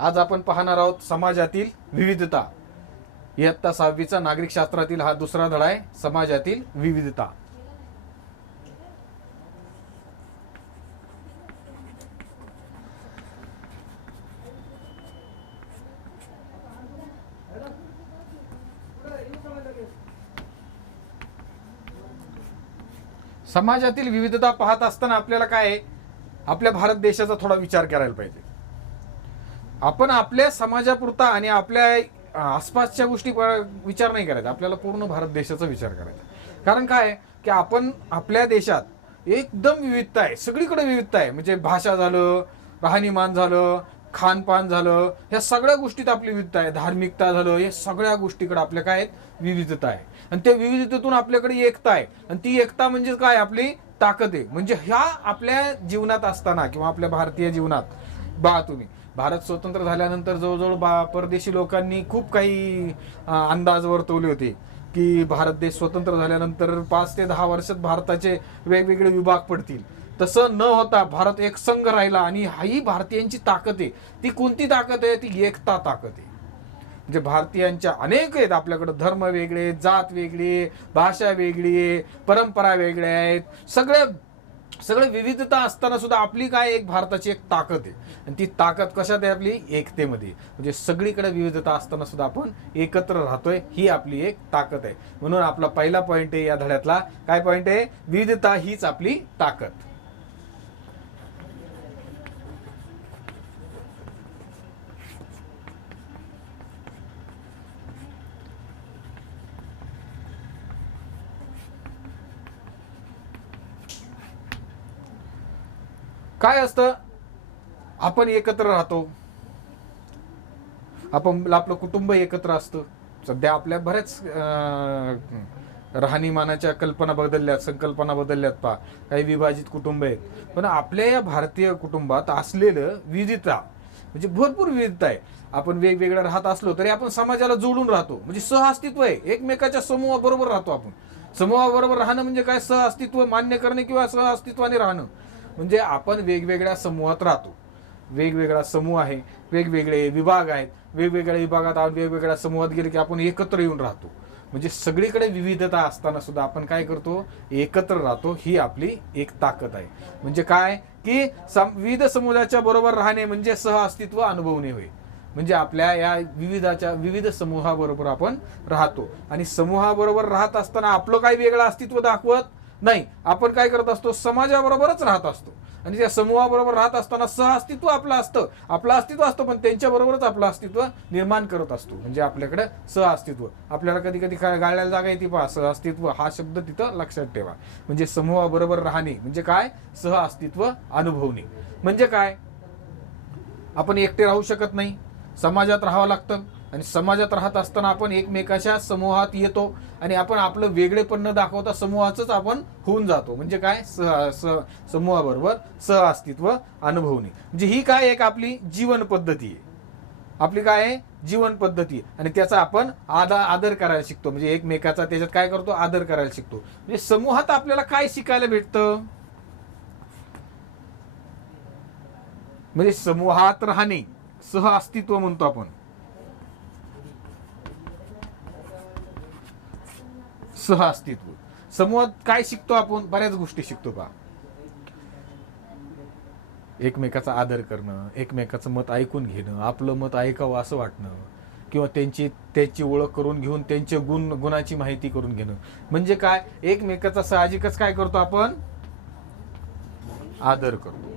आज आपण पाहणार आहोत समाजातील विविधता. इयत्ता 6वीचा नागरिक शास्त्रातील हा दुसरा धडा आहे, समाजातील विविधता. समाजातील विविधता पाहत असताना आपल्याला काय आहे, आपल्या भारत देशाचा थोडा विचार करायला पाहिजे. आपण आपल्या समाजापुरता आणि आपल्या आसपासच्या गोष्टी विचार नाही करायचा, आपल्याला पूर्ण भारत देशाचा विचार करायचा. कारण काय की आपण आपल्या देशात एकदम विविधता आहे, सगळीकडे विविधता आहे. म्हणजे भाषा झालं, राहणीमान झालं, खानपान झालं, ह्या सगळ्या गोष्टीत आपली विविधता आहे. धार्मिकता झालं, या सगळ्या गोष्टीकडे आपल्या काय विविधता आहे. आणि त्या विविधतेतून आपल्याकडे एकता आहे. आणि ती एकता म्हणजे काय, आपली ताकद आहे. म्हणजे ह्या आपल्या जीवनात असताना किंवा आपल्या भारतीय जीवनात तुम्ही भारत स्वतंत्र झाल्यानंतर जवळजवळ परदेशी लोकांनी खूप काही अंदाज वर्तवले होते की भारत देश स्वतंत्र झाल्यानंतर 5 ते 10 वर्षात भारताचे वेगवेगळे विभाग पडतील. तसं न होता भारत एक संघ राहिला. आणि ही भारतीयांची ताकद आहे. ती कोणती ताकद आहे, ती एकता ताकद आहे. म्हणजे भारतीयांच्या अनेक आहेत, आपल्याकडे धर्म वेगळे, जात वेगळी, भाषा वेगळी, परंपरा वेगळ्या आहेत, सगळे विविधता असताना सुद्धा आपली काय एक भारताची एक ताकद आहे. आणि ती ताकद कशात आहे, आपली एकतेमध्ये. म्हणजे सगळीकडे विविधता असताना सुद्धा आपण एकत्र राहतोय, ही आपली एक ताकद आहे. म्हणून आपला पहिला पॉइंट आहे या धड्यातला, काय पॉइंट आहे, विविधता हीच आपली ताकद. काय असतं, आपण एकत्र राहतो, आपलं कुटुंब एकत्र असतं. सध्या आपल्या बऱ्याच राहणीमानाच्या कल्पना बदलल्यात, संकल्पना बदलल्यात. काही विभाजित कुटुंब आहेत. पण आपल्या या भारतीय कुटुंबात असलेलं विविधता म्हणजे भरपूर विविधता आहे. आपण वेगवेगळं राहत असलो तरी आपण समाजाला जोडून राहतो. म्हणजे सहअस्तित्व आहे, एकमेकाच्या समूहाबरोबर राहतो आपण. समूहाबरोबर राहणं म्हणजे काय, सहअस्तित्व मान्य करणे किंवा सहअस्तित्वाने राहणं. म्हणजे आपण वेगवेगळ्या समूहात राहतो. वेगवेगळा समूह आहे, वेगवेगळे विभाग आहेत, वेगवेगळ्या विभागात वेगवेगळ्या समूहात गेले की आपण एकत्र येऊन राहतो. म्हणजे सगळीकडे विविधता असताना सुद्धा आपण काय करतो, एकत्र राहतो. ही आपली एक ताकद आहे. म्हणजे काय की विविध समुदायाच्या बरोबर राहणे म्हणजे सहअस्तित्व अनुभवणे होय. म्हणजे आपल्या या विविध समूहाबरोबर आपण राहतो. आणि समूहाबरोबर राहत असताना आपलं काही वेगळं अस्तित्व दाखवत नाही, आपण काय करत असतो, समाजाबरोबरच राहत असतो. आणि त्या समूहाबरोबर राहत असताना सहअस्तित्व आपलं अस्तित्व असतं, पण त्यांच्याबरोबरच आपलं अस्तित्व निर्माण करत असतो. म्हणजे आपल्याकडे सहअस्तित्व. आपल्याला कधी कधी गाळ्याला जागा येते पहा, सहअस्तित्व हा शब्द तिथं लक्षात ठेवा. म्हणजे समूहाबरोबर राहणे म्हणजे काय, सहअस्तित्व अनुभवणे. म्हणजे काय, आपण एकटे राहू शकत नाही, समाजात राहावं लागतं. आणि समाजात राहत असताना आपण एकमेकाच्या समूहात येतो आणि आपण आपलं वेगळेपण न दाखवता समूहाचंच आपण होऊन जातो. म्हणजे काय, समूहाबरोबर सहअस्तित्व अनुभवणे. म्हणजे ही काय एक आपली जीवन पद्धती आहे. आपली काय आहे, जीवन पद्धती. आणि त्याचा आपण आदर करायला शिकतो. म्हणजे एकमेकाचा त्याच्यात काय करतो, आदर करायला शिकतो. म्हणजे समूहात आपल्याला काय शिकायला भेटतं, म्हणजे समूहात राहणे, सहअस्तित्व म्हणतो आपण. सहअस्तित्व. समूहात काय शिकतो आपण, बऱ्याच गोष्टी शिकतो पहा. एकमेकाचा आदर करणं, एकमेकाचं मत ऐकून घेणं, आपलं मत ऐकावं असं वाटणं, किंवा त्याची ओळख करून घेऊन त्यांचे गुणाची माहिती करून घेणं. म्हणजे काय, एकमेकाचा साहजिकच काय करतो आपण, आदर करतो.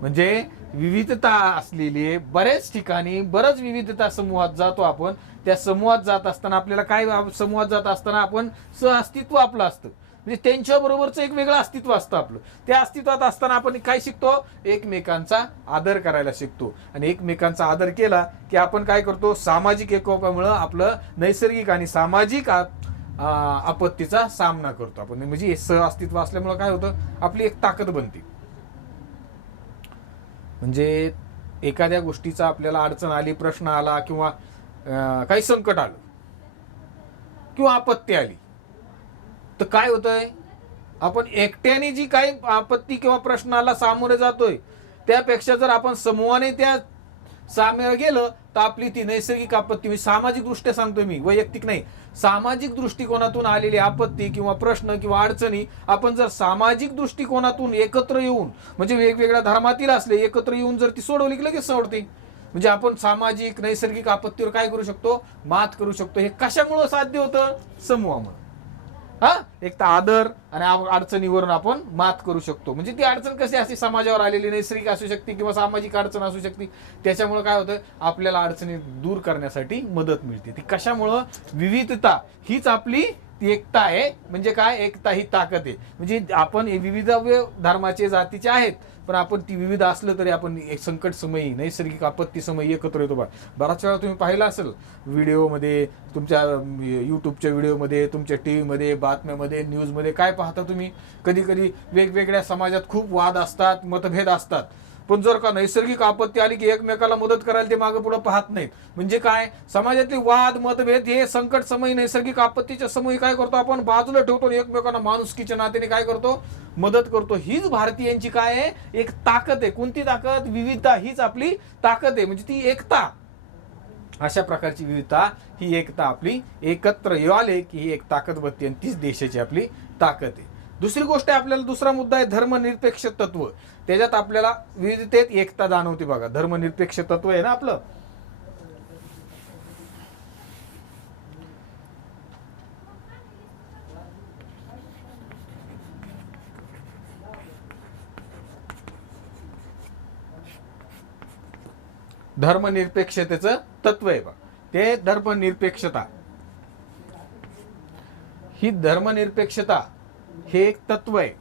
म्हणजे विविधता असलेली बऱ्याच ठिकाणी बरंच विविधता समूहात जातो आपण. त्या समूहात जात असताना आपल्याला काय, समूहात जात असताना आपण सहअस्तित्व आपलं असतं. म्हणजे त्यांच्या बरोबरचं एक वेगळं अस्तित्व असतं आपलं. त्या अस्तित्वात असताना आपण काय शिकतो, एकमेकांचा आदर करायला शिकतो. आणि एकमेकांचा आदर केला की आपण काय करतो, सामाजिक एकोपामुळे आपलं नैसर्गिक आणि सामाजिक आपत्तीचा सामना करतो आपण. म्हणजे सहअस्तित्व असल्यामुळे काय होतं, आपली एक ताकद बनते. म्हणजे एखाद्या गोष्टीचा आपल्याला अडचण आली, प्रश्न आला, किंवा काही संकट आलं किंवा आपत्ती आली, तर काय होतंय, आपण एकट्याने जी काही आपत्ती किंवा प्रश्नाला सामोरे जातोय त्यापेक्षा जर आपण समूहाने त्या साम्य गेलं तर आपली ती नैसर्गिक आपत्ती, म्हणजे सामाजिक दृष्ट्या सांगतोय मी, वैयक्तिक नाही, सामाजिक दृष्टिकोनातून आलेली आपत्ती किंवा प्रश्न किंवा अडचणी आपण जर सामाजिक दृष्टिकोनातून एकत्र येऊन, म्हणजे वेगवेगळ्या धर्मातील असले एकत्र येऊन जर ती सोडवली की लगेच सोडते. म्हणजे आपण सामाजिक नैसर्गिक आपत्तीवर काय करू शकतो, मात करू शकतो. हे कशामुळं साध्य होतं, समूहामुळे. एक तर आदर आणि अडचणीवरून आपण मात करू शकतो. म्हणजे ती अडचण कशी असते, समाजावर आलेली नैसर्गिक असू शकते किंवा सामाजिक अडचण असू शकते. त्याच्यामुळे काय होतं, आपल्याला अडचणी दूर करण्यासाठी मदत मिळते. ती कशामुळं, विविधता हीच आपली ती एकता आहे. म्हणजे काय, एकता ही ताकद आहे. म्हणजे आपण विविध धर्माचे जातीचे आहेत, पण आपण ती विविध असलं तरी आपण एक संकट समयी, नैसर्गिक आपत्ती समयी एकत्र येतो. बराच वेळा तुम्ही पाहिलं असेल व्हिडिओमध्ये, तुमच्या यूट्यूबच्या व्हिडिओमध्ये, तुमच्या टी व्हीमध्ये, बातम्यामध्ये, न्यूजमध्ये काय पाहता तुम्ही, कधी कधी वेगवेगळ्या समाजात खूप वाद असतात, मतभेद असतात, पण जर का नैसर्गिक आपत्ती आली की एकमेकाला मदत करायला ते मागे पुढे पाहत नाहीत. म्हणजे काय, समाजातले वाद मतभेद हे संकट समयी, नैसर्गिक आपत्तीच्या समयी काय करतो, आपण बाजूला ठेवतो, एकमेकांना माणुसकीच्या नात्याने काय करतो, मदत करतो. हीच भारतीयांची काय आहे, एक ताकद आहे. कोणती ताकद, विविधता हीच आपली ताकद आहे. म्हणजे ती एकता, अशा प्रकारची विविधता ही एकता आपली एकत्र आले की ही एक ताकद बनते आणि तीच देशाची आपली ताकद आहे. दुसरी गोष्ट आहे, आपल्याला दुसरा मुद्दा आहे धर्मनिरपेक्ष तत्व. त्याच्यात आपल्याला विविधतेत एकता जाणवते. बघा, धर्मनिरपेक्ष तत्व आहे ना आपलं. धर्मनिरपेक्षतेचं तत्व आहे बघ, ते धर्मनिरपेक्षता. ही धर्मनिरपेक्षता हे एक तत्व आहे.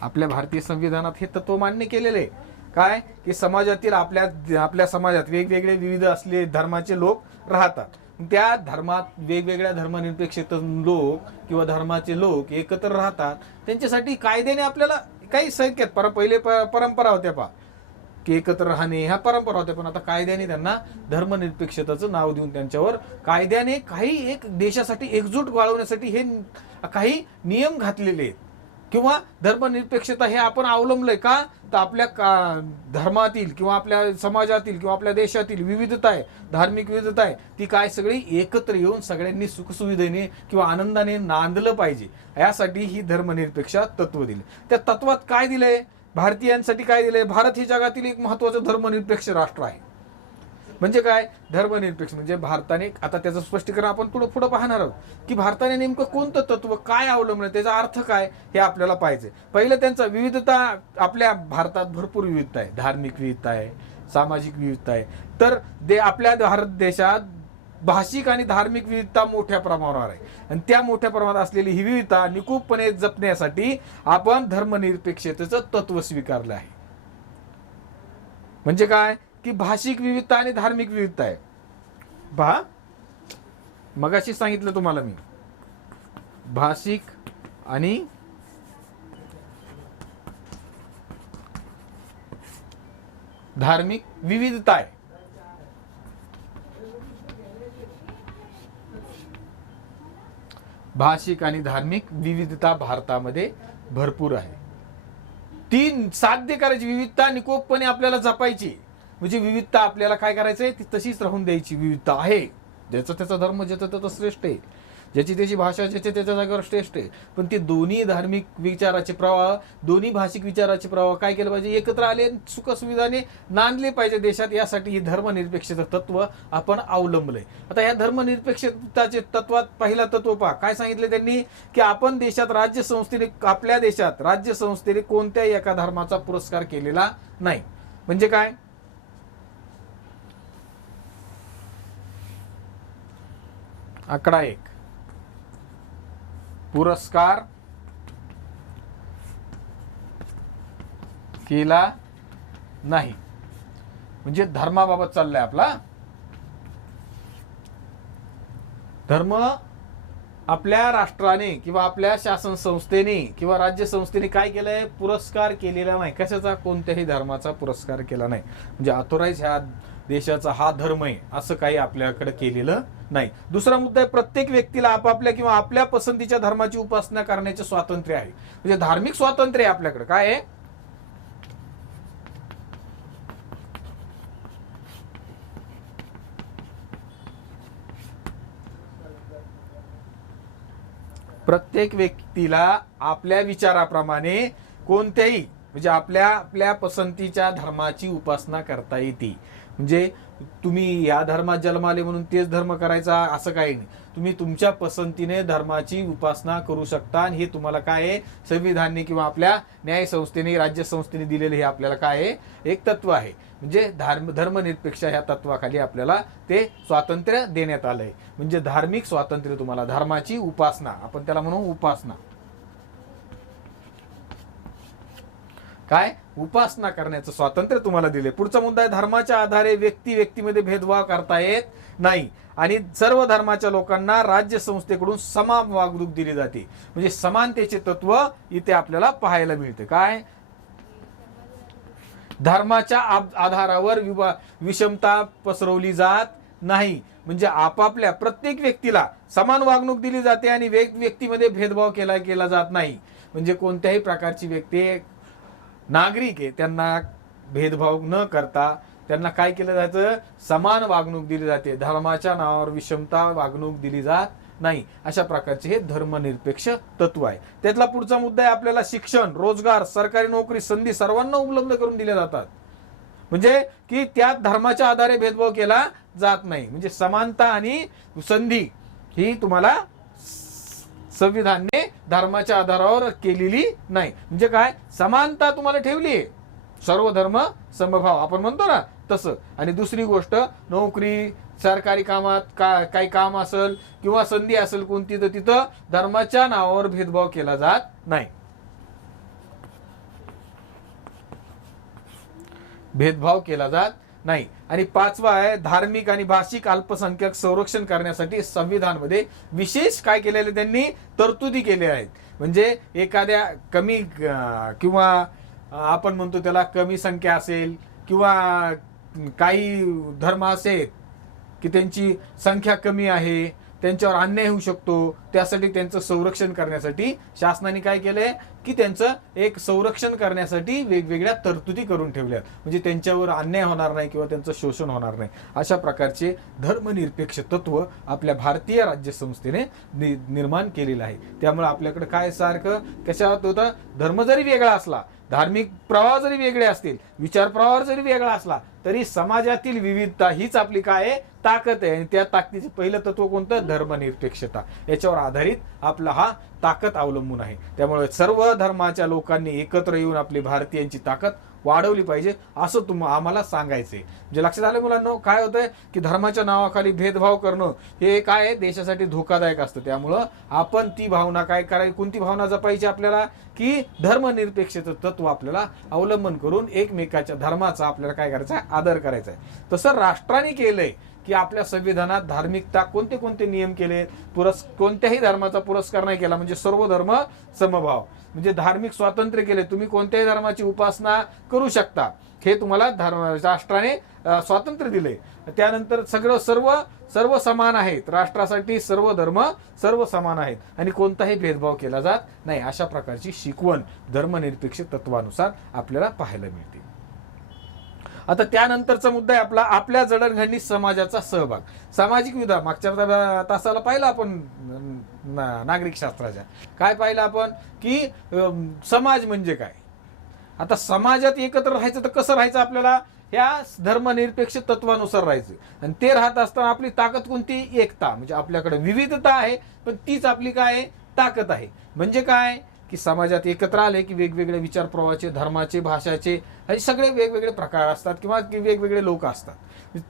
आपल्या भारतीय संविधानात हे तत्व मान्य केलेले आहे. काय की समाजातील आपल्या समाजात वेगवेगळे विविध असले धर्माचे लोक राहतात. त्या धर्मात वेगवेगळ्या धर्मनिरपेक्षित लोक किंवा धर्माचे लोक एकत्र राहतात. त्यांच्यासाठी कायद्याने आपल्याला काही संकेत पहिले परंपरा होत्या पहा की एकत्र राहणे, ह्या परंपरा होत्या. पण आता कायद्याने त्यांना धर्मनिरपेक्षतेचं नाव देऊन त्यांच्यावर कायद्याने काही एक देशासाठी एकजूट वाढवण्यासाठी हे काही नियम घातलेले आहेत. किंवा धर्मनिरपेक्षता हे आपण अवलंबलंय का, तर आपल्या धर्मातील किंवा आपल्या समाजातील किंवा आपल्या देशातील विविधता आहे, धार्मिक विविधता आहे, ती काय सगळी एकत्र येऊन सगळ्यांनी सुखसुविधेने किंवा आनंदाने नांदलं पाहिजे, यासाठी ही धर्मनिरपेक्ष तत्व दिले. त्या तत्वात काय दिलंय, भारतीयांसाठी काय दिलंय, भारत हे जगातील एक महत्वाचं धर्मनिरपेक्ष राष्ट्र आहे. म्हणजे काय, धर्मनिरपेक्ष म्हणजे भारताने, आता त्याचं स्पष्टीकरण आपण पुढे पाहणार आहोत की भारताने नेमकं कोणतं तत्व काय अवलंबलं, त्याचा अर्थ काय हे आपल्याला पाहिजे. पहिलं त्यांचा विविधता, आपल्या भारतात भरपूर विविधता आहे, धार्मिक विविधता आहे, सामाजिक विविधता आहे. तर आपल्या भारत देशात भाषिक आणि धार्मिक विविधता मोठ्या प्रमाणावर आहे. आणि त्या मोठ्या प्रमाणात असलेली ही विविधता निकोपपणे जपण्यासाठी आपण धर्मनिरपेक्षतेचं तत्व स्वीकारलं आहे. म्हणजे काय की भाषिक विविधता आणि धार्मिक विविधता आहे. पहा, मगाशी सांगितलं तुम्हाला मी, भाषिक आणि धार्मिक विविधता आहे. भाषिक आणि धार्मिक विविधता भारतामध्ये भरपूर आहे. ती साध्य करायची, विविधता निकोपपणे आपल्याला जपायची. म्हणजे विविधता आपल्याला काय करायचंय, ती तशीच राहून द्यायची. विविधता आहे, ज्याचा त्याचा धर्म ज्याचा त्याचा श्रेष्ठ आहे, ज्याची त्याची भाषा ज्याच्या त्याच्या जागेवर श्रेष्ठ आहे. पण ते दोन्ही धार्मिक विचाराचे प्रवाह, दोन्ही भाषिक विचाराचे प्रवाह काय केलं पाहिजे, एकत्र आले, सुखसुविधाने नांदले पाहिजे देशात. यासाठी ही धर्मनिरपेक्षता तत्व आपण अवलंबलंय. आता या धर्मनिरपेक्षताचे तत्वात पहिला तत्व पहा, काय सांगितले त्यांनी की आपण देशात राज्यसंस्थेने, आपल्या देशात राज्यसंस्थेने कोणत्याही एका धर्माचा पुरस्कार केलेला नाही. म्हणजे काय, आकडा 1, पुरस्कार केला नाही. म्हणजे धर्माबाबत चाललाय आपला धर्म. आपल्या राष्ट्राने किंवा आपल्या शासन संस्थेने किंवा राज्य संस्थेने काय केलंय, पुरस्कार केलेला नाही. कशाचा, कोणत्याही धर्माचा पुरस्कार केला नाही. म्हणजे ऑथोराइज ह्या देशाचा हा धर्म आहे असं काही आपल्याकडे केलेलं नाही. दुसरा मुद्दा आहे, प्रत्येक व्यक्तीला आपापल्या किंवा आपल्या पसंतीच्या धर्माची उपासना करण्याचे स्वातंत्र्य आहे. म्हणजे धार्मिक स्वातंत्र्य आहे आपल्याकडे. काय आहे, प्रत्येक व्यक्तीला आपल्या विचाराप्रमाणे कोणत्याही म्हणजे आपल्या आपल्या पसंतीच्या धर्माची उपासना करता येते. म्हणजे तुम्ही या धर्मात जन्माले म्हणून तेच धर्म करायचा असं काही नाही. तुम्ही तुमच्या पसंतीने धर्माची उपासना करू शकता आणि हे तुम्हाला काय आहे, संविधानाने किंवा आपल्या न्याय संस्थेने राज्य संस्थेने दिलेले हे आपल्याला काय आहे, एक तत्व आहे. म्हणजे धर्मनिरपेक्ष ह्या तत्वाखाली आपल्याला ते स्वातंत्र्य देण्यात आलंय. म्हणजे धार्मिक स्वातंत्र्य, तुम्हाला धर्माची उपासना, आपण त्याला म्हणू उपासना, काय उपासना करण्याचं स्वातंत्र्य तुम्हाला दिले. पुढचा मुद्दा आहे, धर्माच्या आधारे व्यक्तीमध्ये भेदभाव करता येत नाही आणि सर्व धर्माच्या लोकांना राज्य संस्थेकडून समान वागणूक दिली जाते. म्हणजे समानतेचे तत्व इथे आपल्याला पाहायला मिळते. काय धर्माच्या आधारावर विषमता पसरवली जात नाही. म्हणजे आपापल्या प्रत्येक व्यक्तीला समान वागणूक दिली जाते आणि व्यक्तीमध्ये भेदभाव केला जात नाही. म्हणजे कोणत्याही प्रकारची व्यक्ती नागरिक आहे त्यांना भेदभाव न करता त्यांना काय केलं जातं, समान वागणूक दिली जाते. धर्माच्या नावावर विषमता वागणूक दिली जात नाही. अशा प्रकारचे हे धर्मनिरपेक्ष तत्व आहे. त्यातला पुढचा मुद्दा आहे, आपल्याला शिक्षण, रोजगार, सरकारी नोकरी, संधी सर्वांना उपलब्ध करून दिल्या जातात. म्हणजे की त्यात धर्माच्या आधारे भेदभाव केला जात नाही. म्हणजे समानता आणि संधी ही तुम्हाला संविधानाने धर्माच्या आधारावर केलेली नाही. म्हणजे काय, समानता तुम्हाला ठेवली, सर्व धर्म समभाव आपण म्हणतो ना तसं. आणि दुसरी गोष्ट, नोकरी, सरकारी कामात काही काम असेल किंवा संधी असेल कोणती, तर तिथं धर्माच्या नावावर भेदभाव केला जात नाही. भेदभाव केला जात नाही. आणि पाचवा आहे, धार्मिक आणि भाषिक अल्पसंख्याक संरक्षण करण्यासाठी संविधानामध्ये विशेष काय केलेले, त्यांनी तरतुदी केल्या आहेत. म्हणजे एखाद्या कमी किंवा आपण म्हणतो त्याला कमी संख्या असेल किंवा काही धर्म असेल की त्यांची संख्या कमी आहे, त्यांच्यावर अन्याय होऊ शकतो, त्यासाठी त्यांचं संरक्षण करण्यासाठी शासनाने काय केलंय की त्यांचं एक संरक्षण करण्यासाठी वेगवेगळ्या तरतुदी करून ठेवल्या. म्हणजे त्यांच्यावर अन्याय होणार नाही किंवा त्यांचं शोषण होणार नाही. अशा प्रकारचे धर्मनिरपेक्ष तत्व आपल्या भारतीय राज्यसंस्थेने निर्माण केलेलं आहे. त्यामुळे आपल्याकडे काय सारखं कशात होतं, धर्म जरी वेगळा असला, धार्मिक प्रवाह जरी वेगळे असतील, विचार प्रवाह जरी वेगळा असला, तरी समाजातील विविधता हीच आपली काय आहे, ताकद आहे. आणि त्या ताकदीचं पहिलं तत्व कोणतं, धर्मनिरपेक्षता. याच्यावर आधारित आपला हा ताकद अवलंबून आहे. त्यामुळे सर्व धर्माच्या लोकांनी एकत्र येऊन आपली भारतीयांची ताकद वाढवली पाहिजे असं आम्हाला सांगायचंय. म्हणजे लक्षात आलं मुलांनो, काय होतंय की धर्माच्या नावाखाली भेदभाव करणं हे काय आहे, देशासाठी धोकादायक असतं. त्यामुळं आपण ती भावना काय करायची, कोणती भावना जपायची आपल्याला, की धर्मनिरपेक्षतेचं तत्व आपल्याला अवलंबन करून एकमेकाच्या धर्माचा आपल्याला काय करायचा, आदर करायचा आहे. तसं राष्ट्राने केलंय की आपल्या संविधानात धार्मिकता कोणते कोणते नियम केले, कोणत्याही धर्माचा पुरस्कार नाही केला. म्हणजे सर्व धर्म समभाव, म्हणजे धार्मिक स्वातंत्र्य केले. तुम्ही कोणत्याही धर्माची उपासना करू शकता, हे तुम्हाला राष्ट्राने स्वातंत्र्य दिले. त्यानंतर सर्व समान आहेत, राष्ट्रासाठी सर्व धर्म सर्व समान आहेत आणि कोणताही भेदभाव केला जात नाही. अशा प्रकारची शिकवण धर्मनिरपेक्ष तत्वानुसार आपल्याला पाहायला मिळते. आता त्यानंतरचा मुद्दा आहे आपला, आपल्या जडणघडणीत समाजाचा सहभाग. सामाजिक विधा मागच्या तासाला पाहिलं आपण नागरिक शास्त्राच्या, काय पाहिलं आपण की समाज म्हणजे काय. आता समाजात एकत्र राहायचं तर कसं राहायचं, आपल्याला ह्या धर्मनिरपेक्ष तत्वानुसार राहायचं. आणि ते राहत असताना आपली ताकद कोणती, एकता. म्हणजे आपल्याकडे विविधता आहे पण तीच आपली काय आहे, ताकद आहे. म्हणजे काय की समाजात एकत्र आले की वेगवेगळे विचार प्रवाहाचे, धर्माचे, भाषाचे हे सगळे वेगवेगळे प्रकार असतात किंवा वेगवेगळे लोक असतात.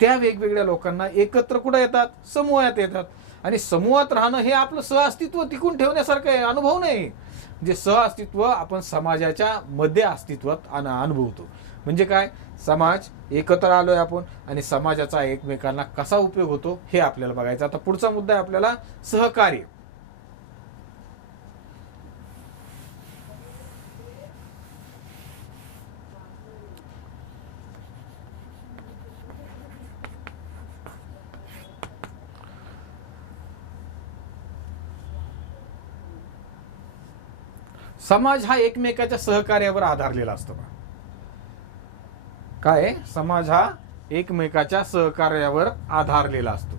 त्या वेगवेगळ्या लोकांना एकत्र कुठे येतात, समूहात येतात. आणि समूहात राहणं हे आपलं सहअस्तित्व टिकून ठेवण्यासारखं आहे, अनुभव नाही. म्हणजे सहअस्तित्व आपण समाजाच्या मध्ये अस्तित्वात अनुभवतो. म्हणजे काय, समाज एकत्र आलोय आपण आणि समाजाचा एकमेकांना कसा उपयोग होतो हे आपल्याला बघायचं. आता पुढचा मुद्दा आहे आपल्याला सहकार्य. समाज हा एकमेकाच्या सहकार्यावर आधारलेला असतो. काय, समाज हा एकमेकाच्या सहकार्यावर आधारलेला असतो.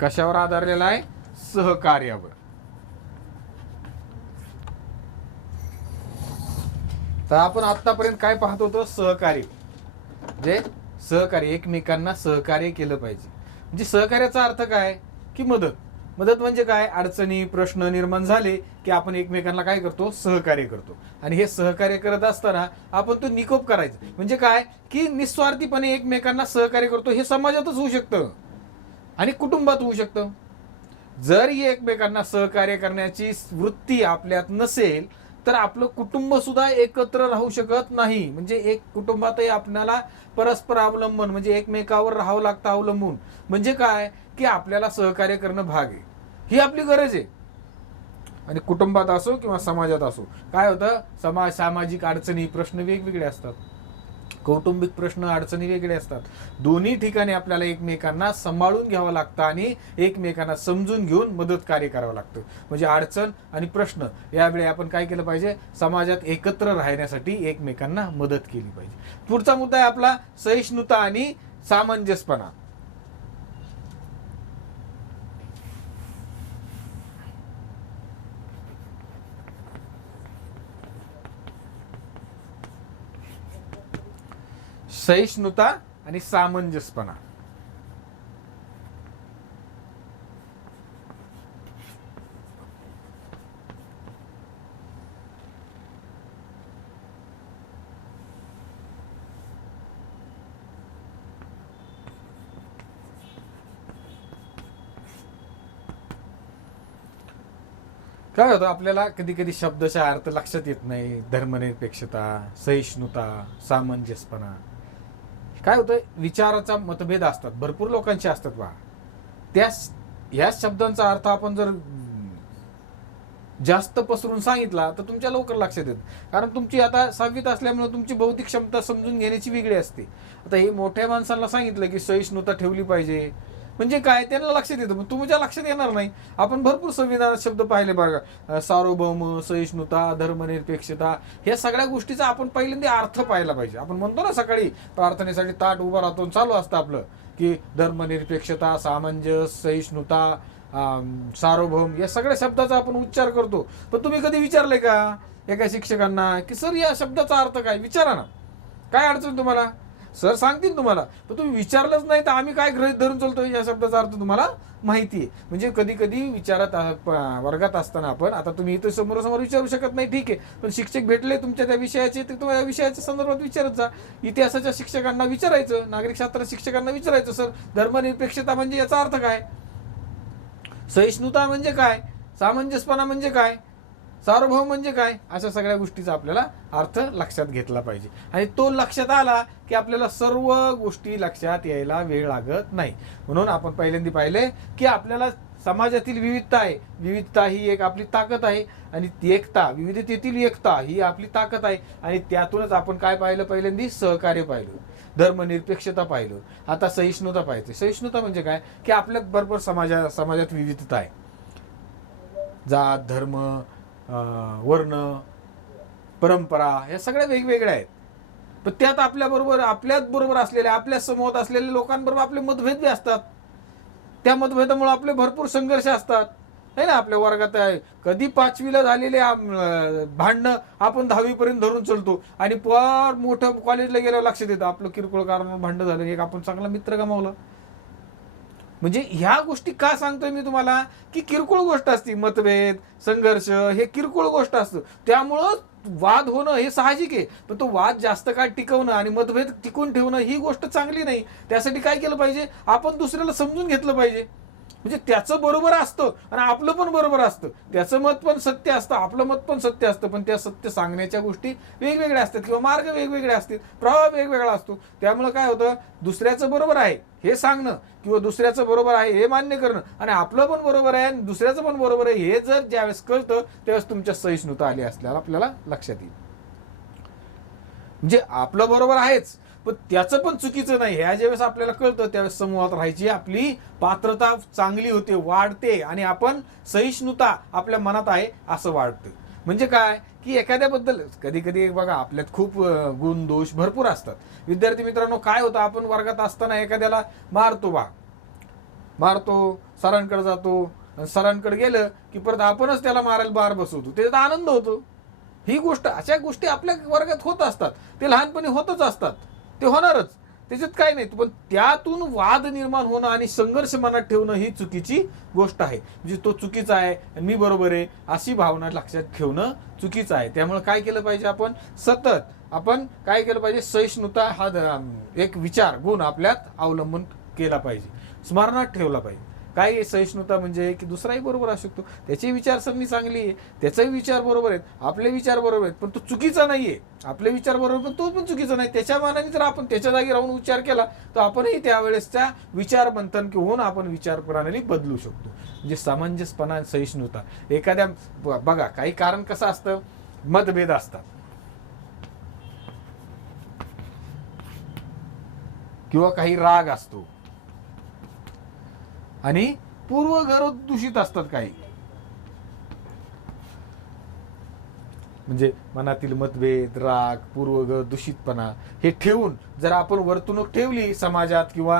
कशावर आधारलेला आहे, सहकार्यावर. तर आपण आतापर्यंत काय पाहत होतो? सहकार्य. म्हणजे सहकार्य, एकमेकांना सहकार्य केलं पाहिजे. म्हणजे सहकार्याचा अर्थ काय? की मदत. मदत म्हणजे काय? अडचणी, प्रश्न निर्माण झाले की आपण एकमेकांना काय करतो? सहकार्य करतो. आणि हे सहकार्य करत असताना आपण तो निकोप करायचा. म्हणजे काय? की निस्वार्थीपणे एकमेकांना सहकार्य करतो. हे समाजातच होऊ शकतं आणि कुटुंबात होऊ शकतं. जर एकमेकांना सहकार्य करण्याची वृत्ती आपल्यात नसेल तर आपलं कुटुंब सुद्धा एकत्र राहू शकत नाही. म्हणजे एक कुटुंबातही आपल्याला परस्पर अवलंबन, म्हणजे एकमेकावर राहावं लागतं अवलंबून. म्हणजे काय? की आपल्याला सहकार्य करणं भाग आहे, ही आपली गरज आहे. आणि कुटुंबात असो किंवा समाजात असो, काय होतं? सामाजिक अडचणी, प्रश्न वेगवेगळे असतात. कौटुंबिक प्रश्न, अडचणी वेगळे असतात. दोन्ही ठिकाणी आपल्याला एकमेकांना सांभाळून घ्यावं लागतं आणि एकमेकांना समजून घेऊन मदत कार्य करावं लागतं. म्हणजे अडचण आणि प्रश्न यावेळी आपण काय केलं पाहिजे? समाजात एकत्र राहण्यासाठी एकमेकांना मदत केली पाहिजे. पुढचा मुद्दा आहे आपला सहिष्णुता आणि सामंजस्यपणा. सहिष्णुता आणि सामंजस्यपणा. काय होतं? आपल्याला कधी कधी शब्दाचा अर्थ लक्षात येत नाही. धर्मनिरपेक्षता, सहिष्णुता, सामंजस्यपणा. काय होतं? विचाराचा मतभेद असतात, भरपूर लोकांचे असतात बा. त्या ह्या शब्दांचा अर्थ आपण जर जास्त पसरून सांगितला तर तुमच्या लवकर लक्षात येत. कारण तुमची आता 6वीत असल्यामुळे तुमची बौद्धिक क्षमता समजून घेण्याची वेगळी असते. आता हे मोठ्या माणसांना सांगितलं की सहिष्णुता ठेवली पाहिजे म्हणजे काय, त्यांना लक्षात येतं, पण तुमच्या लक्षात येणार नाही. आपण भरपूर संविधानात शब्द पाहिले बघा. सार्वभौम, सहिष्णुता, धर्मनिरपेक्षता, ह्या सगळ्या गोष्टीचा आपण पहिल्यांदा अर्थ पाहायला पाहिजे. आपण म्हणतो ना सकाळी प्रार्थनेसाठी ताट उभा राहतो, चालू असतं आपलं की धर्मनिरपेक्षता, सामंजस्य, सहिष्णुता, सार्वभौम, या सगळ्या शब्दाचा आपण उच्चार करतो. पण तुम्ही कधी विचारले का एका शिक्षकांना की सर या शब्दाचा अर्थ काय? विचारा ना, काय अडचण तुम्हाला? सर सांगतील तुम्हाला. पण तुम्ही विचारलंच नाही तर आम्ही काय गृहीत धरून चालतो? या शब्दाचा अर्थ तुम्हाला माहिती आहे. म्हणजे कधी कधी विचारात वर्गात असताना आपण, आता तुम्ही इथं समोरासमोर विचारू शकत नाही, ठीक आहे, पण शिक्षक भेटले तुमच्या त्या विषयाचे, ते तुम्हाला या विषयाच्या संदर्भात विचारत जा. इतिहासाच्या शिक्षकांना विचारायचं, नागरिक शास्त्र शिक्षकांना विचारायचं, सर धर्मनिरपेक्षता म्हणजे याचा अर्थ काय? सहिष्णुता म्हणजे काय? सामंजस्यपणा म्हणजे काय? सार्वभौम म्हणजे काय? अशा सगळ्या गोष्टीचा आपल्याला अर्थ लक्षात घेतला पाहिजे. आणि तो लक्षात आला की आपल्याला सर्व गोष्टी लक्षात यायला वेळ लागत नाही. म्हणून आपण पहिल्यांदा पाहिले की आपल्याला समाजातील विविधता आहे. विविधता ही एक आपली ताकद आहे आणि ती एकता, विविधतेतील एकता ही आपली ताकद आहे. आणि त्यातूनच आपण काय पाहिलं? पहिल्यांदा सहकार्य पाहिलं, धर्मनिरपेक्षता पाहिलं, आता सहिष्णुता पाहिजे. सहिष्णुता म्हणजे काय? की आपल्या बरोबर समाजात विविधता आहे. जात, धर्म, वर्ण, परंपरा, या सगळ्या वेगवेगळ्या आहेत. पण त्यात आपल्याच बरोबर असलेल्या, आपल्या समूहात असलेल्या लोकांबरोबर आपले मतभेद बी असतात. त्या मतभेदामुळे आपले भरपूर संघर्ष असतात, है ना. आपल्या वर्गात आहे कधी 5वीला झालेले भांडणं आपण 10वीपर्यंत धरून चलतो आणि फार मोठं कॉलेजला गेल्यावर लक्षात येतं आपलं किरकोळ कारण भांडण झालं, एक आपण चांगला मित्र गमावला. म्हणजे ह्या गोष्टी का सांगतोय मी तुम्हाला? की किरकोळ गोष्ट असते, मतभेद, संघर्ष हे किरकोळ गोष्ट असतं. त्यामुळं वाद होणं हे साहजिक आहे, पण तो वाद जास्त काळ टिकवणं आणि मतभेद टिकून ठेवणं ही गोष्ट चांगली नाही. त्यासाठी काय केलं पाहिजे? आपण दुसऱ्याला समजून घेतलं पाहिजे. म्हणजे त्याचं बरोबर असतं आणि आपलं पण बरोबर असतं, त्याचं मत पण सत्य असतं, आपलं मत पण सत्य असतं, पण त्या सत्य सांगण्याच्या गोष्टी वेगवेगळ्या असतात किंवा मार्ग वेगवेगळे असतील, प्रवाह वेगवेगळा असतो. त्यामुळे काय होतं? दुसऱ्याचं बरोबर आहे हे सांगणं किंवा दुसऱ्याचं बरोबर आहे हे मान्य करणं आणि आपलं पण बरोबर आहे आणि दुसऱ्याचं पण बरोबर आहे हे जर ज्यावेळेस कळतं त्यावेळेस तुमच्या सहिष्णुता आली असल्याला आपल्याला लक्षात येईल. म्हणजे आपलं बरोबर आहेच पण त्याचं पण चुकीचं नाही, ह्या ज्यावेळेस आपल्याला कळतं त्यावेळेस समूहात राहायची आपली पात्रता चांगली होते, वाढते आणि आपण सहिष्णुता आपल्या मनात आहे असं वाढतं. म्हणजे काय? की एखाद्याबद्दल कधी कधी बघा आपल्यात खूप गुण दोष भरपूर असतात. विद्यार्थी मित्रांनो, काय होतं? आपण वर्गात असताना एखाद्याला मारतो, सरांकडे जातो आणि सरांकडे गेलं की परत आपणच त्याला मारायला बार बसवतो, त्याच्यात आनंद होतो. ही गोष्ट, अशा गोष्टी आपल्या वर्गात होत असतात, ते लहानपणी होतच असतात, ते होणारच, त्याच्यात काय नाही. पण त्यातून वाद निर्माण होणं आणि संघर्ष मनात ठेवणं ही चुकीची गोष्ट आहे. म्हणजे तो चुकीचा आहे आणि मी बरोबर आहे अशी भावना लक्षात ठेवणं चुकीचं आहे. त्यामुळे काय केलं पाहिजे, आपण सतत आपण काय केलं पाहिजे, सहिष्णुता हा एक विचार गुण आपल्यात अवलंबून केला पाहिजे, स्मरणात ठेवला पाहिजे. काय सहिष्णुता म्हणजे की दुसराही बरोबर असू शकतो, त्याची विचारसरणी चांगली आहे, त्याचाही विचार बरोबर आहेत, आपले विचार बरोबर आहेत, पण तो चुकीचा नाहीये. आपले विचार बरोबर पण तो पण चुकीचा नाही. त्याच्या मानाने जर आपण त्याच्या जागी राहून विचार केला तर आपणही त्यावेळेसच्या विचार मंथन होऊन आपण विचार प्रणाली बदलू शकतो. म्हणजे सामंजस्यपणा, सहिष्णुता. एखाद्या बघा काही कारण कसं असतं, मतभेद असतात किंवा काही राग असतो आणि पूर्वग्रह दूषित असतात काही. म्हणजे मनातील मतभेद, राग, पूर्वग्रह, दूषितपणा हे ठेवून जर आपण वर्तणूक ठेवली समाजात किंवा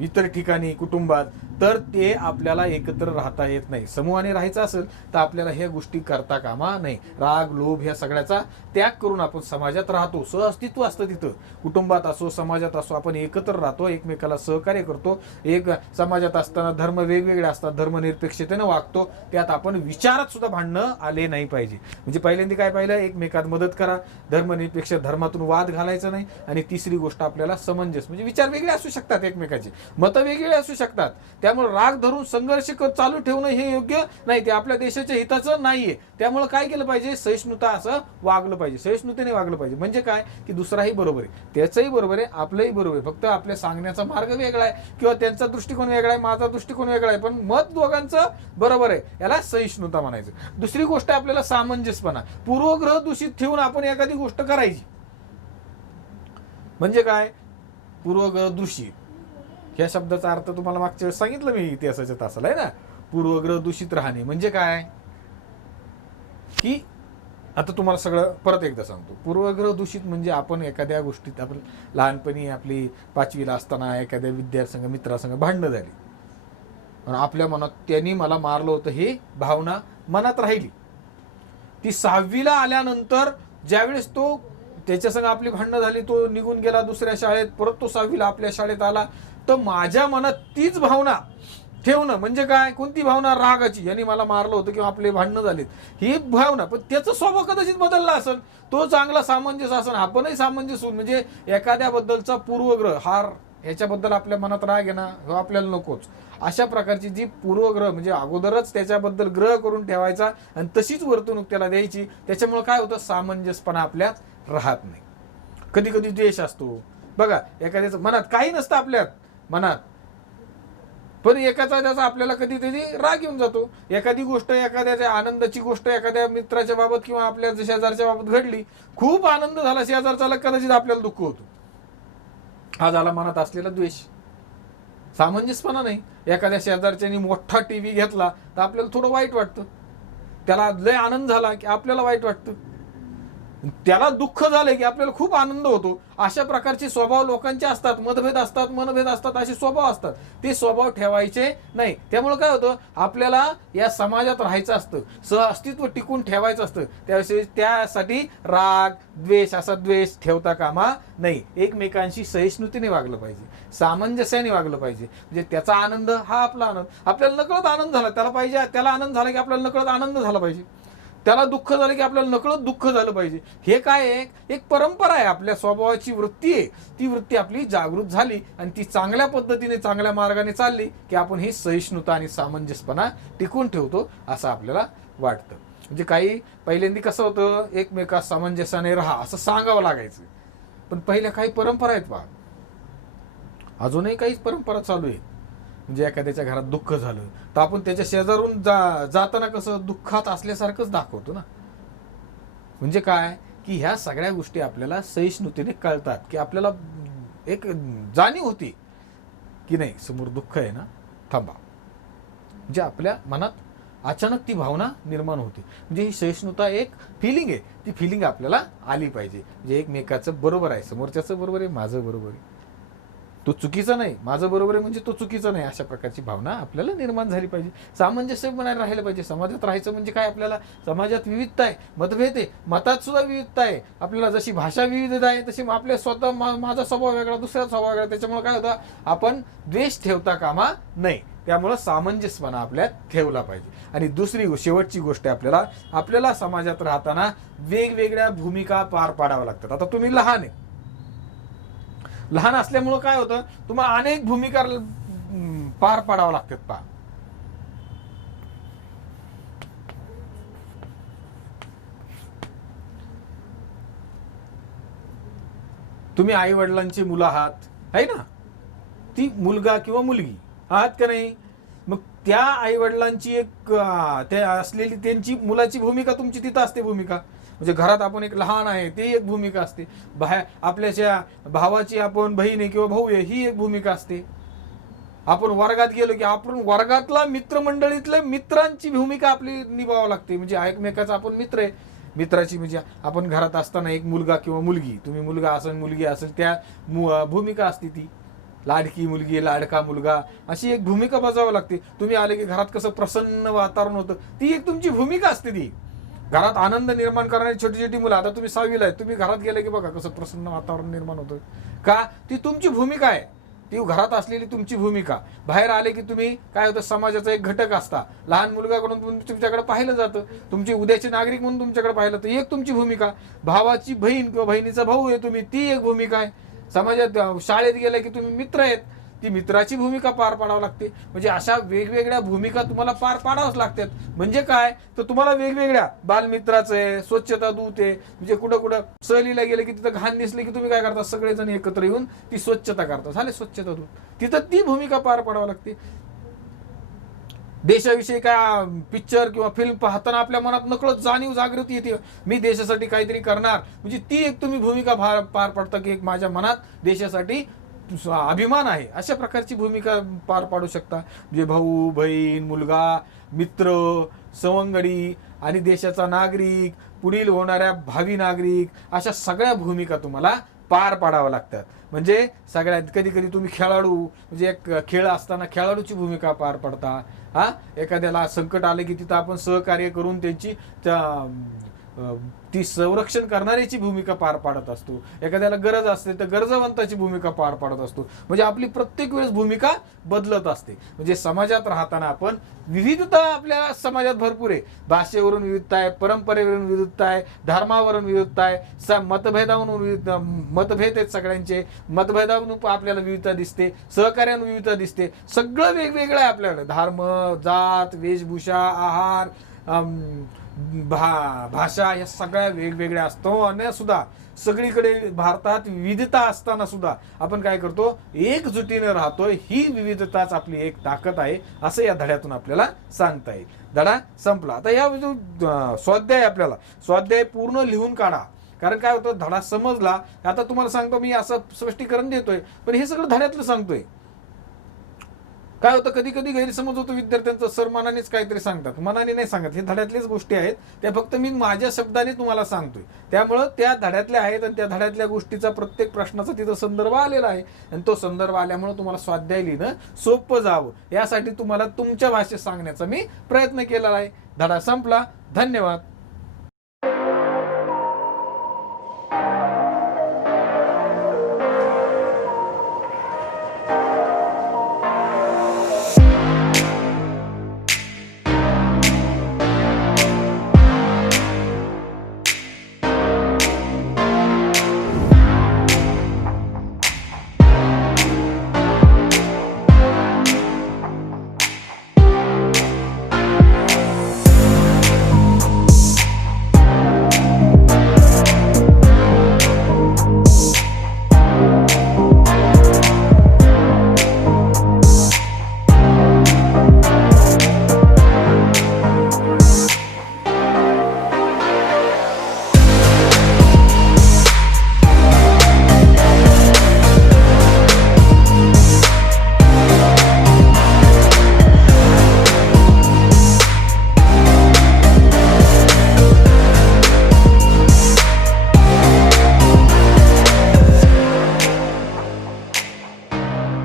इतर ठिकाणी कुटुंबात, तर ते आपल्याला एकत्र राहता येत नाही. समूहाने राहायचं असेल तर आपल्याला ह्या गोष्टी करता कामा नाही. राग, लोभ ह्या सगळ्याचा त्याग करून आपण समाजात राहतो, सहअस्तित्व असतं तिथं. कुटुंबात असो, समाजात असो, आपण एकत्र राहतो, एकमेकाला सहकार्य करतो. एक समाजात असताना धर्म वेगवेगळे असतात, धर्मनिरपेक्षतेनं वागतो, त्यात आपण विचारात सुद्धा भांडणं आले नाही पाहिजे. म्हणजे पहिल्यांदा काय पाहिलं, एकमेकात मदत करा, धर्मनिरपेक्ष, धर्मातून वाद घालायचा नाही. आणि तिसरी गोष्ट आपल्याला समंजस, म्हणजे विचार वेगळे असू शकतात, एकमेकाचे मतं वेगळे असू शकतात, त्यामुळे राग धरून संघर्ष चालू ठेवणं हे योग्य नाही, ते आपल्या देशाच्या हिताचं नाहीये. त्यामुळे काय केलं पाहिजे, सहिष्णुता असं वागलं पाहिजे, सहिष्णुतेने वागलं पाहिजे. म्हणजे काय की दुसराही बरोबर आहे, त्याचंही बरोबर आहे, आपलंही बरोबर आहे, फक्त आपल्या सांगण्याचा मार्ग वेगळा आहे किंवा त्यांचा दृष्टिकोन वेगळा आहे, माझा दृष्टिकोन वेगळा आहे, पण मत दोघांचं बरोबर आहे, याला सहिष्णुता म्हणायचं. दुसरी गोष्ट आपल्याला सामंजस्यपणा. पूर्वग्रह दूषित ठेवून आपण एखादी गोष्ट करायची म्हणजे काय, पूर्वग्रह दूषित ह्या शब्दाचा अर्थ तुम्हाला मागच्या वेळेस सांगितलं मी इतिहासाच्या तासाला आहे ना. पूर्वग्रह दूषित राहणे म्हणजे काय की, आता तुम्हाला सगळं परत एकदा सांगतो. पूर्वग्रह दूषित म्हणजे आपण एखाद्या गोष्टीत, आपण लहानपणी आपली 5वीला असताना एखाद्या विद्यार्थ्यांसंग, मित्रासंग भांडणं झाली आणि आपल्या मनात त्यांनी मला मारलं होतं हे भावना मनात राहिली. ती 6वीला आल्यानंतर ज्यावेळेस तो त्याच्यासंग आपली भांडणं झाली, तो निघून गेला दुसऱ्या शाळेत, परत तो 6वीला आपल्या शाळेत आला, तर माझ्या मनात तीच भावना ठेवणं म्हणजे काय, कोणती भावना, रागाची, यांनी मला मारलं होतं किंवा आपले भांडणं झालीत ही भावना. पण त्याचा स्वभाव कदाचित बदलला असेल, तो चांगला सामंजस्य असेल, आपणही सामंजस्य होऊन, म्हणजे एखाद्याबद्दलचा पूर्वग्रह, हार, ह्याच्याबद्दल आपल्या मनात राग आहे ना, हो आपल्याला नकोच. अशा प्रकारची जी पूर्वग्रह, म्हणजे अगोदरच त्याच्याबद्दल ग्रह करून ठेवायचा आणि तशीच वर्तणूक त्याला द्यायची, त्याच्यामुळे काय होतं, सामंजस्यपणा आपल्यात राहत नाही. कधी कधी द्वेष असतो बघा, एखाद्याचं मनात काही नसतं आपल्यात मनात, पण एकाचा त्याचा आपल्याला कधीतरी राग येऊन जातो. एखादी गोष्ट, एखाद्याच्या आनंदाची गोष्ट एखाद्या मित्राच्या बाबत किंवा आपल्या शेजारच्या बाबत घडली, खूप आनंद झाला शेजारच्याला, कदाचित आपल्याला दुःख होतो. हा झाला मनात असलेला द्वेष, सामंजस्यपणा नाही. एखाद्या शेजारच्यानी मोठा टीव्ही घेतला तर आपल्याला थोडं वाईट वाटतं, त्याला लय आनंद झाला की आपल्याला वाईट वाटतं, त्याला दुःख झालं की आपल्याला खूप आनंद होतो. अशा प्रकारचे स्वभाव लोकांचे असतात, मतभेद असतात, मनभेद असतात, असे स्वभाव असतात, ते स्वभाव ठेवायचे नाही. त्यामुळे काय होतं, आपल्याला या समाजात राहायचं असतं, सहअस्तित्व टिकून ठेवायचं असतं, त्यासाठी राग, द्वेष, असा द्वेष ठेवता कामा नाही. एकमेकांशी सहिष्णुतेने वागलं पाहिजे, सामंजस्याने वागलं पाहिजे. म्हणजे त्याचा आनंद हा आपला आनंद, आपल्याला नकळत आनंद झाला त्याला पाहिजे, त्याला आनंद झाला की आपल्याला नकळत आनंद झाला पाहिजे, त्याला दुःख झालं की आपल्याला नकळत दुःख झालं पाहिजे. हे काय एक परंपरा आहे, आपल्या स्वभावाची वृत्ती आहे. ती वृत्ती आपली जागृत झाली आणि ती चांगल्या पद्धतीने, चांगल्या मार्गाने चालली की आपण ही सहिष्णुता आणि सामंजस्यपणा टिकून ठेवतो असं आपल्याला वाटतं. म्हणजे काही पहिल्यांदा कसं होतं, एकमेका सामंजस्याने राहा असं सांगावं लागायचं, पण पहिल्या काही परंपरा आहेत पहा, अजूनही काही परंपरा चालू आहे. म्हणजे एखाद्याच्या घरात दुःख झालं तर आपण त्याच्या शेजारून जाताना कसं दुःखात असल्यासारखंच दाखवतो ना. म्हणजे काय की ह्या सगळ्या गोष्टी आपल्याला सहिष्णुतेने कळतात, की आपल्याला एक जाणीव होती की नाही समोर दुःख आहे ना, थांबा. म्हणजे आपल्या मनात अचानक ती भावना निर्माण होते. म्हणजे ही सहिष्णुता एक फिलिंग आहे, ती फिलिंग आपल्याला आली पाहिजे. म्हणजे एकमेकाचं बरोबर आहे, समोरच्याचं बरोबर आहे, माझं बरोबर आहे. तो चुकीचा नाही, माझं बरोबर आहे म्हणजे तो चुकीचा नाही, अशा प्रकारची भावना आपल्याला निर्माण झाली पाहिजे. सामंजस्य बनायला राहिलं पाहिजे. समाजात राहायचं म्हणजे काय, आपल्याला समाजात विविधता आहे, मतभेद आहे, मतात सुद्धा विविधता आहे. आपल्याला जशी भाषा विविधता आहे तशी आपल्या स्वतः माझा स्वभाव वेगळा, दुसरा स्वभाव वेगळा. त्याच्यामुळे काय होतं, आपण द्वेष ठेवता कामा नाही. त्यामुळं सामंजस्यपणा आपल्यात ठेवला पाहिजे. आणि दुसरी शेवटची गोष्ट आहे, आपल्याला समाजात राहताना वेगवेगळ्या भूमिका पार पाडाव्या लागतात. आता तुम्ही लहान आहे, लहान असल्यामुळं काय होतं, तुम्हाला अनेक भूमिका पार पाडाव्या लागतात. तुम्ही आई वडिलांची मुलं आहात, आहे ना, ती मुलगा किंवा मुलगी आहात का नाही, मग त्या आई वडिलांची एक त्या असलेली त्यांची मुलाची भूमिका तुमची तिथं असते. भूमिका म्हणजे घरात आपण एक लहान आहे ती एक भूमिका असते, बाहेर आपल्याच्या भावाची आपण बहीण आहे किंवा भाऊ आहे ही एक भूमिका असते. आपण वर्गात गेलो की आपण वर्गातला मित्रमंडळीतल्या मित्रांची भूमिका आपली निभावावी लागते. म्हणजे एकमेकाचा आपण मित्र आहे, मित्राची म्हणजे आपण घरात असताना एक मुलगा किंवा मुलगी, तुम्ही मुलगा असेल मुलगी असेल, त्या भूमिका असते ती लाडकी मुलगी लाडका मुलगा, अशी एक भूमिका बजावावी लागते. तुम्ही आले की घरात कसं प्रसन्न वातावरण होतं, ती एक तुमची भूमिका असते. ती घरात आनंद निर्माण करणारी छोटी छोटी मुलं, आता तुम्ही 6वीला आहे, तुम्ही घरात गेले की बघा कसं प्रसन्न वातावरण निर्माण होतं. का, ती तुमची भूमिका आहे, ती घरात असलेली तुमची भूमिका. बाहेर आले की तुम्ही काय होतं, समाजाचा एक घटक असता. लहान मुलगाकडून तुमच्याकडे पाहिलं जातं, तुमचे उद्याचे नागरिक म्हणून तुमच्याकडे पाहिलं तर एक तुमची भूमिका. भावाची बहीण किंवा बहिणीचा भाऊ आहे तुम्ही, ती एक भूमिका आहे. समाजात शाळेत गेला की तुम्ही मित्र आहेत, ती मित्राची भूमिका पार पाडावी लागते. म्हणजे अशा वेगवेगळ्या भूमिका तुम्हाला पार पाडाव्याच लागतात. म्हणजे काय, तर तुम्हाला वेगवेगळ्या बालमित्राचं आहे, स्वच्छता दूत आहे, म्हणजे कुठं कुठं सहलीला गेले की तिथं घाण दिसले की तुम्ही काय करता, सगळेजण एकत्र येऊन ती स्वच्छता करता, झाले स्वच्छता दूत. तिथं ती भूमिका पार पाडावी लागते. देशाविषयी काय पिक्चर किंवा फिल्म पाहताना आपल्या मनात नकळत जाणीव जागृती येते, मी देशासाठी काहीतरी करणार. म्हणजे ती एक तुम्ही भूमिका पार पाडता की एक माझ्या मनात देशासाठी अभिमान आहे, अशा प्रकारची भूमिका पार पाडू शकता. म्हणजे भाऊ बहीण मुलगा मित्र सवंगडी आणि देशाचा नागरिक, पुढील होणाऱ्या भावी नागरिक, अशा सगळ्या भूमिका तुम्हाला पार पाडाव्या लागतात. म्हणजे सगळ्यात कधी कधी तुम्ही खेळाडू, म्हणजे एक खेळ असताना खेळाडूची भूमिका पार पडता. एखाद्याला संकट आले की तिथं आपण सहकार्य करून त्यांची ती संरक्षण करणाऱ्याची भूमिका पार पाडत असतो. एखाद्याला गरज असते तर गरजवंताची भूमिका पार पाडत असतो. म्हणजे आपली प्रत्येक वेळेस भूमिका बदलत असते. म्हणजे समाजात राहताना आपण विविधता, आपल्या समाजात भरपूर आहे. भाषेवरून विविधता आहे, परंपरेवरून विविधता आहे, धर्मावरून विविधता आहे, मतभेद आहेत सगळ्यांचे, मतभेदावरून आपल्याला विविधता दिसते, सहकार्यानं विविधता दिसते. सगळं वेगवेगळं आहे आपल्याकडे. धर्म, जात, वेशभूषा, आहार, भाषा, या सगळ्या वेगवेगळ्या असतो. आणि सुद्धा सगळीकडे भारतात विविधता असताना सुद्धा आपण काय करतो, एकजुटीने राहतोय. ही विविधताच आपली एक ताकद आहे, असं या धड्यातून आपल्याला सांगता येईल. धडा संपला. आता या जो स्वाध्याय, आपल्याला स्वाध्याय पूर्ण लिहून काढा. कारण काय होतं, धडा समजला. आता तुम्हाला सांगतो मी, असं स्पष्टीकरण देतोय पण हे सगळं धड्यातलं सांगतोय. काय होतं, कधी कधी गैरसमज होतो विद्यार्थ्यांचं, सर मनानेच काहीतरी सांगतात, मनाने नाही सांगत. हे धड्यातलेच गोष्टी आहेत, त्या फक्त मी माझ्या शब्दाने तुम्हाला सांगतोय. त्यामुळं त्या धड्यातल्या आहेत आणि त्या धड्यातल्या गोष्टीचा प्रत्येक प्रश्नाचा तिथं संदर्भ आलेला आहे. आणि तो संदर्भ आल्यामुळे तुम्हाला स्वाध्याय लिहिणं सोपं जावं, यासाठी तुम्हाला तुमच्या भाषेत सांगण्याचा मी प्रयत्न केलेला आहे. धडा संपला. धन्यवाद.